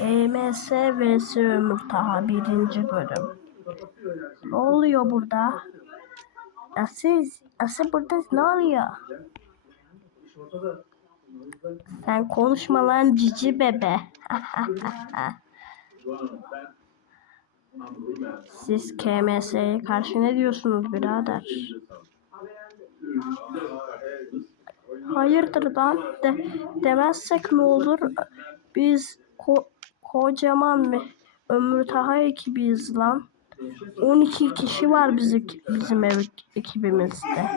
KMS vs Ömür Taha birinci bölüm. Ne oluyor burada? Asiz, Asiz burada ne oluyor? Sen konuşma lan cici bebe. Siz KMS'ye karşı ne diyorsunuz birader? Hayırdır lan? De, demezsek ne olur? Biz ko- kocaman bir Ömür Taha ekibiyiz lan. 12 kişi var bizim, bizim ev ekibimizde.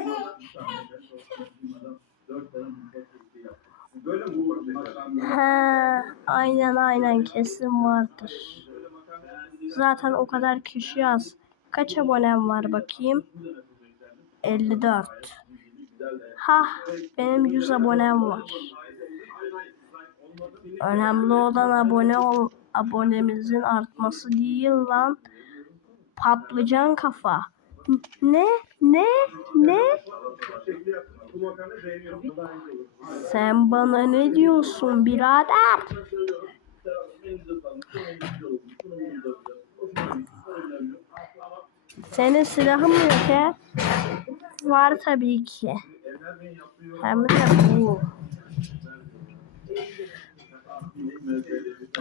He, aynen aynen kesin vardır. Zaten o kadar kişi az. Kaç abonem var bakayım? 54. Ha, benim 100 abonem var. Önemli olan abone ol, abonemizin artması değil lan. Patlıcan kafa. Ne? Ne? Ne? Sen bana ne diyorsun birader? Senin silahın mı yok he? Var tabii ki. Hem de bu.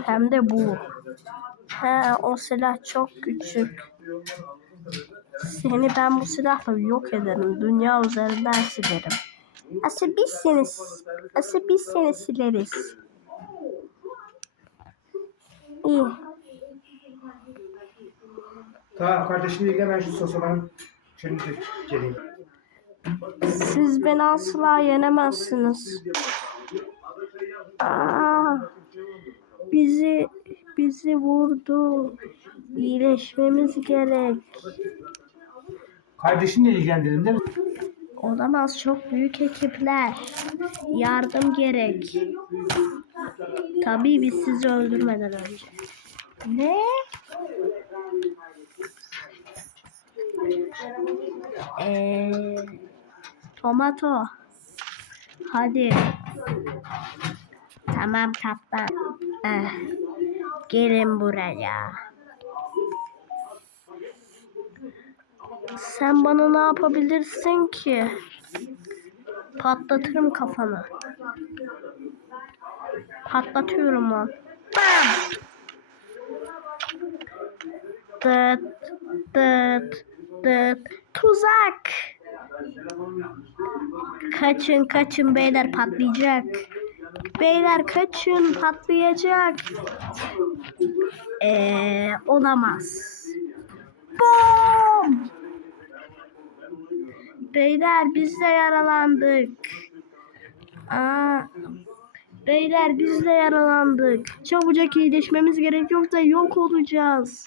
Hem de bu. He o silah çok küçük. Seni ben bu silahla yok ederim. Dünya üzerinden silerim. Asıl biz seni, asıl biz seni sileriz. İyi. Ta kardeşim ilgilen ben şu sosadan şimdi geleyim. Siz beni asla yenemezsiniz. Aa, bizi bizi vurdu. İyileşmemiz gerek. Kardeşinle ilgilendirin değil mi? Olamaz çok büyük ekipler. Yardım gerek. Tabii biz sizi öldürmeden önce. Ne? Ee, tomato. Hadi. Tamam kaptan. Eh, gelin buraya. Sen bana ne yapabilirsin ki? Patlatırım kafanı. Patlatıyorum lan. Bam! Dıt dıt dıt. Tuzak. Kaçın kaçın beyler patlayacak. Beyler kaçın patlayacak. Ee, olamaz. Bom! Beyler biz de yaralandık. Aa, beyler biz de yaralandık. Çabucak iyileşmemiz gerek yoksa yok olacağız.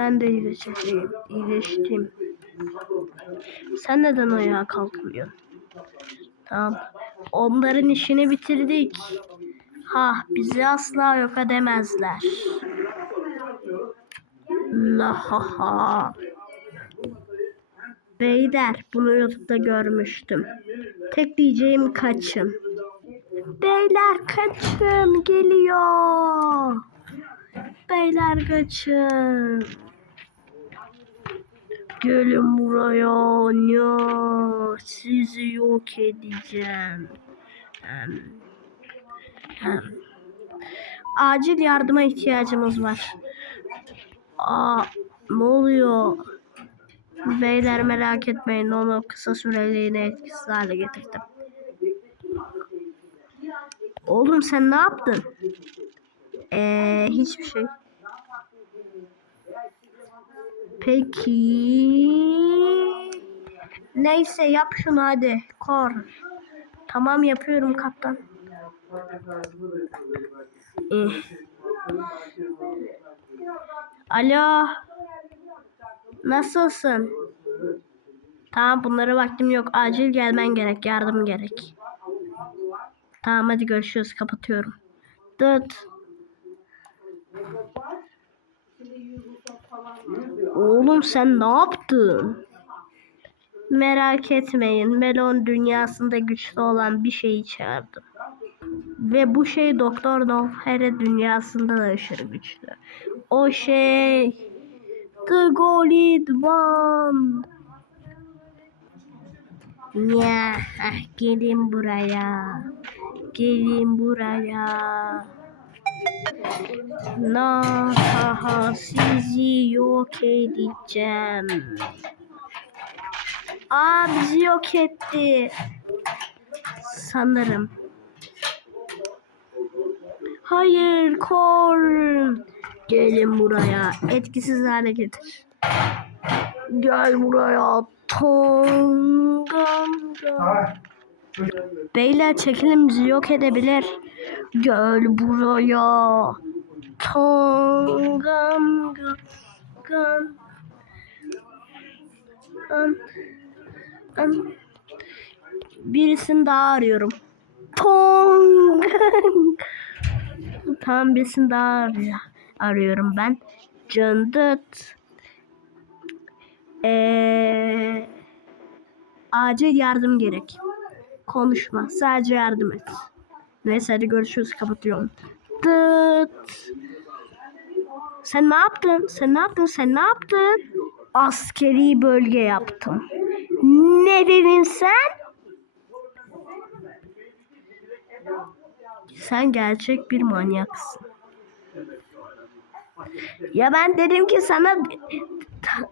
Ben de iyileşeceğim. İyileştim. Sen neden ayağa kalkmıyorsun? Tamam. Onların işini bitirdik. Ha bizi asla yok edemezler. La ha ha. Beyler bunu YouTube'da görmüştüm. Tek diyeceğim kaçın. Beyler kaçın geliyor. Beyler kaçın. Gelin buraya ya. Sizi yok edeceğim. Hem, hem. Acil yardıma ihtiyacımız var. Aa, ne oluyor? Beyler merak etmeyin onu kısa süreliğine etkisiz hale getirdim. Oğlum sen ne yaptın? Ee, hiçbir şey. Peki. Neyse yap şunu hadi. Kor. Tamam yapıyorum kaptan. Eh. Alo. Nasılsın? Tamam bunlara vaktim yok. Acil gelmen gerek. Yardım gerek. Tamam hadi görüşürüz. Kapatıyorum. Dıt. Oğlum sen ne yaptın? Merak etmeyin. Melon dünyasında güçlü olan bir şeyi çağırdım. Ve bu şey Doktor Nofere dünyasında da aşırı güçlü. O şey The Golid One. Ya ah, gelin buraya. Gelin buraya. Naha sizi yok edeceğim. Aa bizi yok etti. Sanırım. Hayır Korn. Gelin buraya. Etkisiz hale getir. Gel buraya. Tongam. Beyler çekilin bizi yok edebilir. Gel buraya. Tongam. Gam. Gam. Gam. Birisini daha arıyorum. Tong. Tamam birisini daha arıyor. arıyorum ben. Cındıt. Ee, acil yardım gerek. Konuşma. Sadece yardım et. Neyse hadi görüşürüz. Kapatıyorum. Dıt. Sen ne yaptın? Sen ne yaptın? Sen ne yaptın? Askeri bölge yaptım. Ne dedin sen? Sen gerçek bir manyaksın. Ya ben dedim ki sana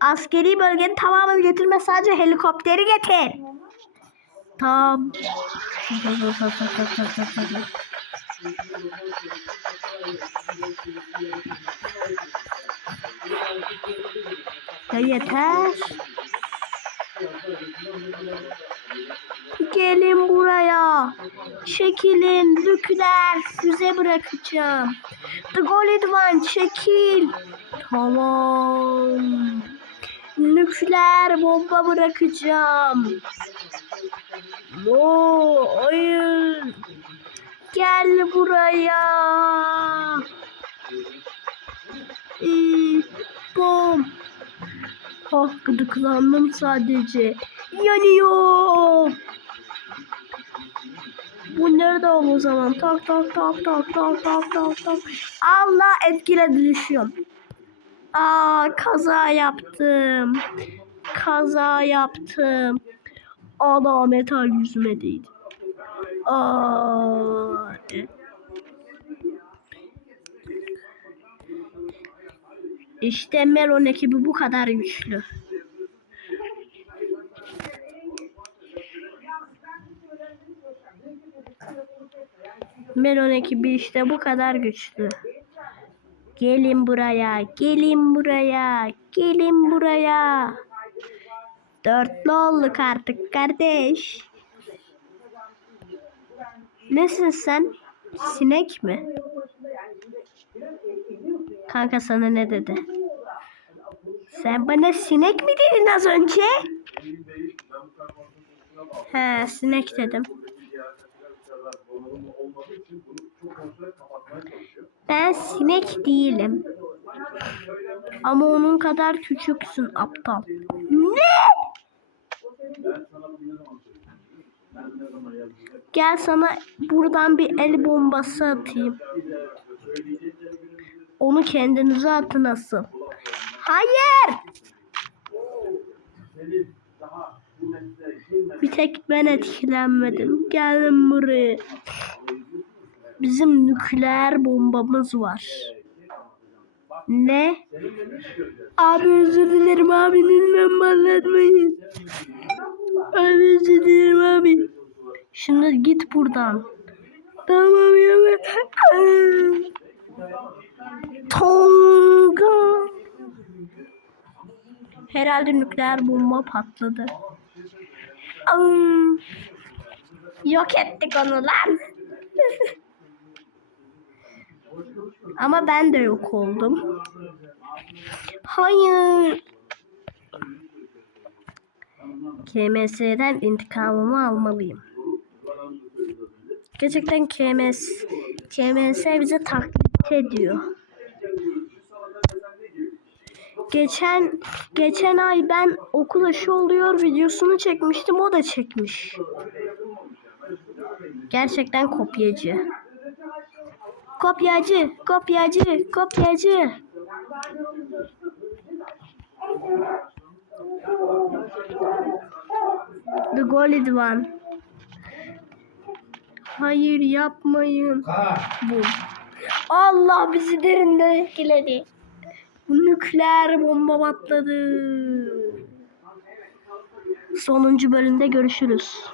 askeri bölgenin tamamını getirme sadece helikopteri getir. Tamam. Ya yeter. Gelin buraya. Çekilin lükler füze bırakacağım. The Golden One çekil. Tamam. Nükleer bomba bırakacağım. No, hayır. Gel buraya. Ee, bom. Oh gıdıklandım sadece. Yanıyor. Bu nerede o zaman? Tak tak tak tak tak tak tak tak. Allah etkiledi düşüyorum. Aa kaza yaptım. Kaza yaptım. Ana metal yüzüme değdi. Aa. İşte Melon ekibi bu kadar güçlü. Melon ekibi işte bu kadar güçlü. Gelin buraya, gelin buraya, gelin buraya. Dörtlü olduk artık kardeş. Nesin sen? Sinek mi? Kanka sana ne dedi? Sen bana sinek mi dedin az önce? He sinek dedim. Ben sinek değilim. Ama onun kadar küçüksün aptal. Ne? Gel sana buradan bir el bombası atayım. Onu kendinize atın asıl. Hayır. Bir tek ben etkilenmedim. Gelin buraya. Bizim nükleer bombamız var. Ne? Abi özür dilerim abi lütfen bahsetmeyin. Özür dilerim abi. Şimdi git buradan. Tamam ya ben. Tonga. Herhalde nükleer bomba patladı. Yok ettik onu lan. Ama ben de yok oldum. Hayır. KMS'den intikamımı almalıyım. Gerçekten KMS, KMS bize taklit ediyor. Geçen geçen ay ben okul aşı oluyor videosunu çekmiştim o da çekmiş. Gerçekten kopyacı. Kopyacı, kopyacı, kopyacı. The Golden One. Hayır yapmayın. Bu. Allah bizi derinden etkiledi. Nükleer bomba patladı. Sonuncu bölümde görüşürüz.